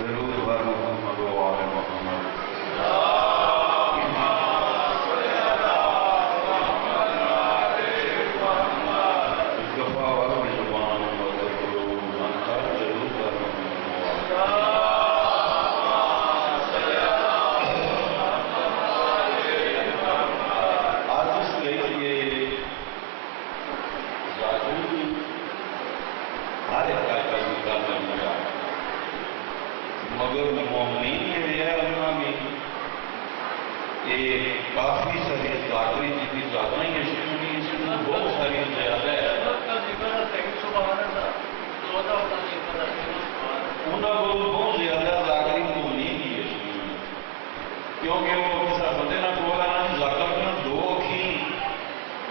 درود بر محمد و آل محمد. مگر مومنین یہ ہے انہوں نے کافی ساری ذاکری جی ذاتیں ہیں شکونی اس میں بہت ساری زیادہ ہے انہوں کو بہت زیادہ ذاکری مومنین کی ہے شکونی کیونکہ وہ کسا بندے نہ بولا نہ ذاکر نہ دو کی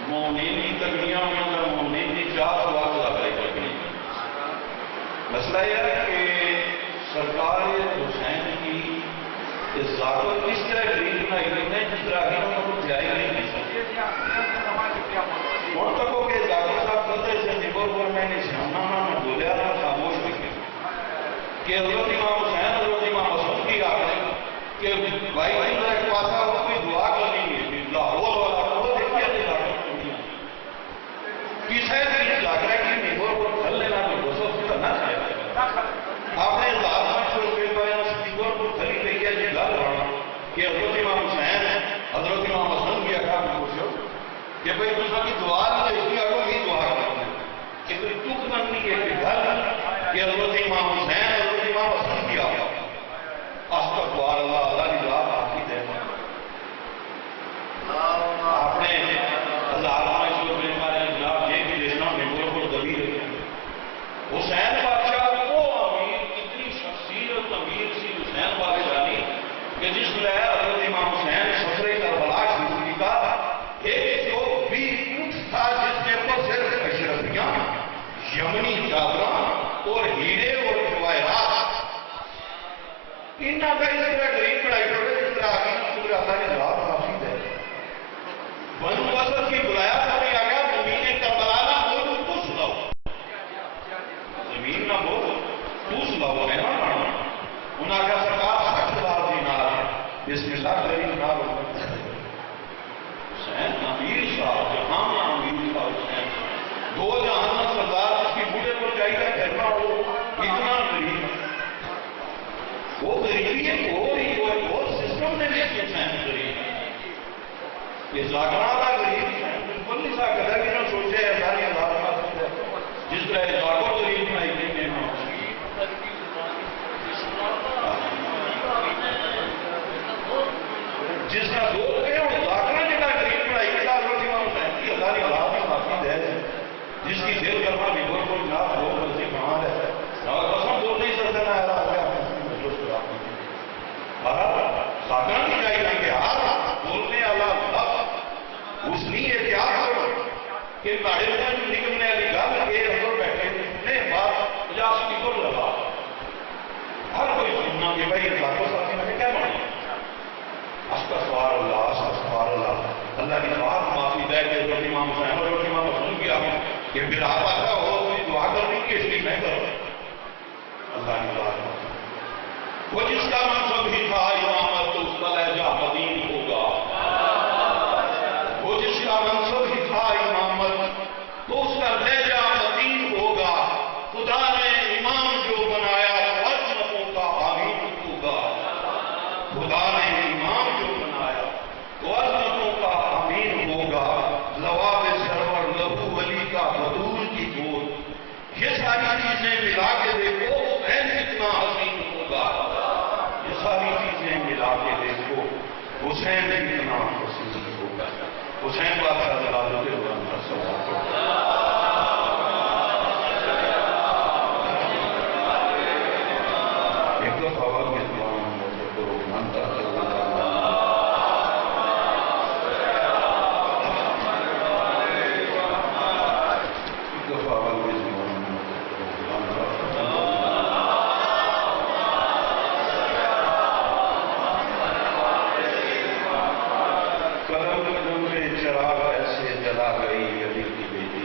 مومنین کی تکڑیاں ہوئی نہ مومنین کی 4 سوال ذاکری تکڑی. مسئلہ یہ ہے کہ سرکار حسین کی ذاکر کس طرح غریب بنائی گئی ہے جس طرح آگے کو جائے نہیں دی سکتے. اور تک ہو کہ ذاکر صاحب قدر سے نگور پر میں نے سامنا نہ بولیا نہ خاموش لکھے کہ حضرت امام حسین حضرت امام حسن کی آپ نے کہ بھائی کا ایک پاسا وہ کوئی دعا کرنی ہے لاہور والا وہ دیکھیے تھے ذاکر کس ہے کہ ذاکر کی نگور پر کھل لینا تو بسو اس کا نہ کھایا آپ نے کہ حضرت امام حسین حضرت امام حسن کی اکھا میں پوچھو کہ بھئی دوسرا کی دعا نہیں ہے اس کی آگوں ہی دعا کرنا ہے کہ کوئی تک نہیں ہے کہ گھر کہ حضرت امام حسین حضرت امام حسن کی آگا استغفار اللہ اللہ کی دعا آخی دے آپ نے ہزار میں سو بے مارے جناب یہ بھی دیشنا میں کو دبی رکھے حسین بادشاہ وہ امیر اتنی شخصیت امیر سی حسین بادشاہ نہیں کہ جس میں حضرت امام حسین سفرے کربلا شروع کا ایک جو بھی اونٹ تھا جس کے اوپر صرف اشرفیاں یمنی چادراں اور ہیرے اور جواہرات انہاں کا اس طرح غریب پڑھائی کرے جس طرح آگے پورے اللہ نے ذات حافظ ہے. بنو اسد کی بلایا کرنے آ گیا زمین کربلا نہ بول تو سناؤ زمین نہ بول تو سناؤ ہے نا انہاں کا سرکار 60,000 دینار بسم اللہ کریم نام حسین امیر صاحب جہاں امیر صاحب حسین 2 جہاں سردار جس کی بوڑھے پر چاہیے کرنا ہو اتنا غریب وہ غریبی ایک اور سسٹم نے لے کے حسین غریب یہ ذاکرہ کا غریب بالکل نہیں سا کرا کہ نہ سوچے ہزاری ہزار جس طرح ذاکر غریب بنائی گئی ہے جس کا دور ہے اور ذاکرہ جگہ غریب پڑھائی کے ساتھ حضرت امام حسین کی ہزاری اللہ کی حافظ ہے جس کی دل کرنا بھی بول بول جناب بول بلسی کہاں رہتا ہے اور قسم بول نہیں سکتے نہ ایسا ہو گیا ذاکرہ کی چاہیے کہ ہر بولنے والا اس لیے احتیاط کرو کہ ناڑے میں نکلنے والی گل کے اندر بیٹھے نے بات 50 کی کو لگا ہر کوئی سننا کہ بھائی ذاکر صاحب نے کیا مانا استغفار اللہ استغفار اللہ اللہ کی بات معافی دے کہ حضرت امام حسین اور حضرت امام حسن کی آگے کہ پھر آپ آتا ہو کوئی دعا کرنی کی اس لیے نہیں کرو اللہ کی بات وہ جس کا منصب ہی تھا امامت تو اس کا لہجہ مدین ہوگا وہ جس کا منصب ہی تھا امامت تو اس کا لہجہ مدین ہوگا خدا نے امام جو بنایا تو عظمتوں کا آمین ہوگا خدا نے امام جو بنایا تو عظمتوں کا امین ہوگا لواب سرور لہو ولی کا بدور کی گود یہ ساری چیزیں ملا کے دیکھو حسین کتنا حسین ہوگا یہ ساری چیزیں ملا کے دیکھو حسین کتنا حسین ہوگا حسین بادشاہ دلالو کے دوران کا سوال ایک دفعہ وقت کے دوران مانتا قدم قدم پہ چراغ ایسے جلا گئی علی کی بیٹی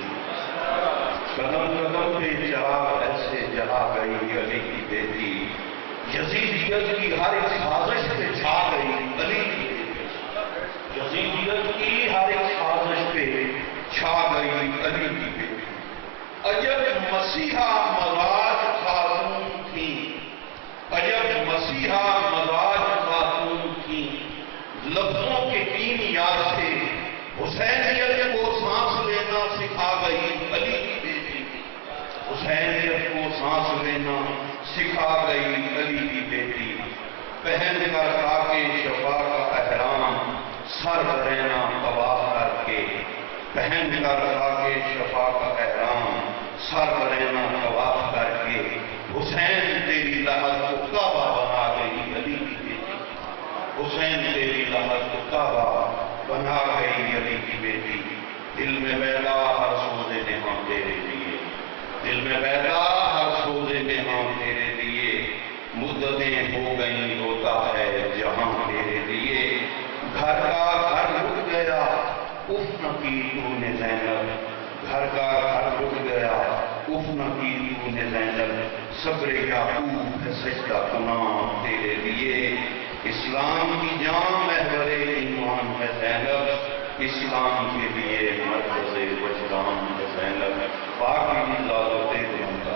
قدم قدم پہ چراغ ایسے جلا گئی علی کی بیٹی یزید مسیحا مزاج خاتون تھیں، عجب مسیحا مزاج خاتون تھیں، لفظوں کے تین یاد سے حسینیت کو سانس لینا سکھا گئی علی کی بیٹی، حسینیت کو سانس لینا سکھا گئی علی کی بیٹی، پہن کر خاکِ شفا کا احرام سر برینا طواف کر کے، پہن کر خاکِ شفا کا احرام سر برینا طواف کر کے، حسین تیری لحد کو کعبہ بنا گئی علی کی بیٹی، حسین تیری لحد کو کعبہ بنا گئی علی کی بیٹی، دل میں بیدا ہر سوز نہاں تیرے لیے، دل میں بیدا ہر سوز نہاں تیرے لیے، مدتیں ہو گئیں ہوتا ہے جہاں تیرے لیے، گھر کا گھر رک گیا اف نہ کی تو نے زینب، گھر کا گھر رک گیا اف نہ کی تو نے زینب، صبر یعقوب ہے سجدہ کناں تیرے لیے، اسلام کی جان محور ایمان ہے زینب، اسلام کے لیے مرکز وجدان ہے زینب، پاک کی ذات و تیغ منتا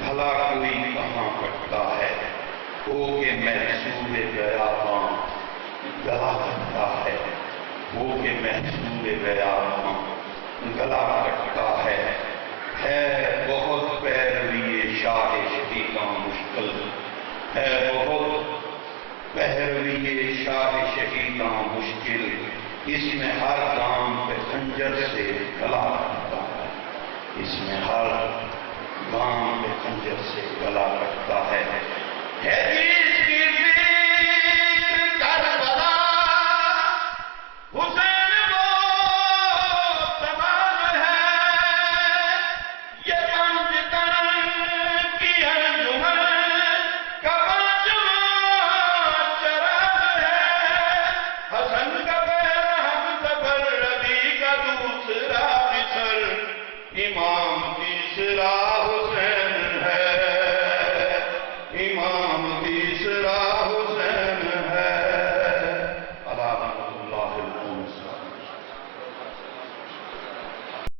بھلا کوئی کہاں کٹتا ہے، ہو کے محسوب بیاباں گلا کٹتا ہے، ہو کے محسوب بیاباں گلا کٹتا ہے بہت پیروی شاہ شفیقاں مشکل، ہے بہت پیروی شاہ شفیقاں مشکل، اس میں ہر گام پہ خنجر سے گلا کٹتا ہے، اس میں ہر گام پہ خنجر سے گلا کٹتا ہے جی